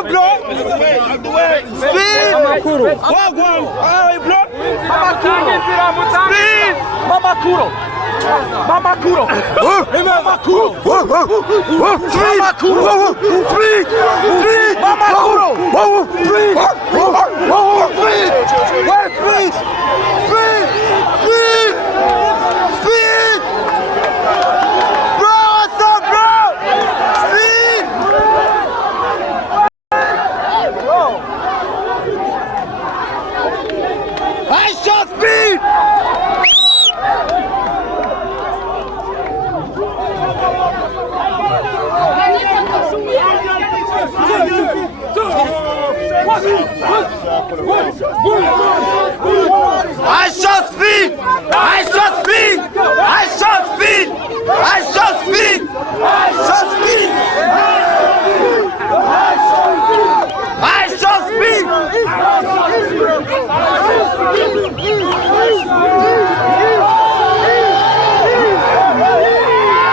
you blood? Speed. Wagwan. Hey, blood. Speed. Mama Kuro. Mama Kuro. Mama Kuro. Speed. Mama Kuro. Speed. Speed. Mama Kuro. Speed. Speed. Wait, please. Speed. Speed. Speed. Bro, what's up, bro? Speed. I shot Speed. I shot Speed! I shot Speed! I shot Speed! I shot Speed! I shot Speed!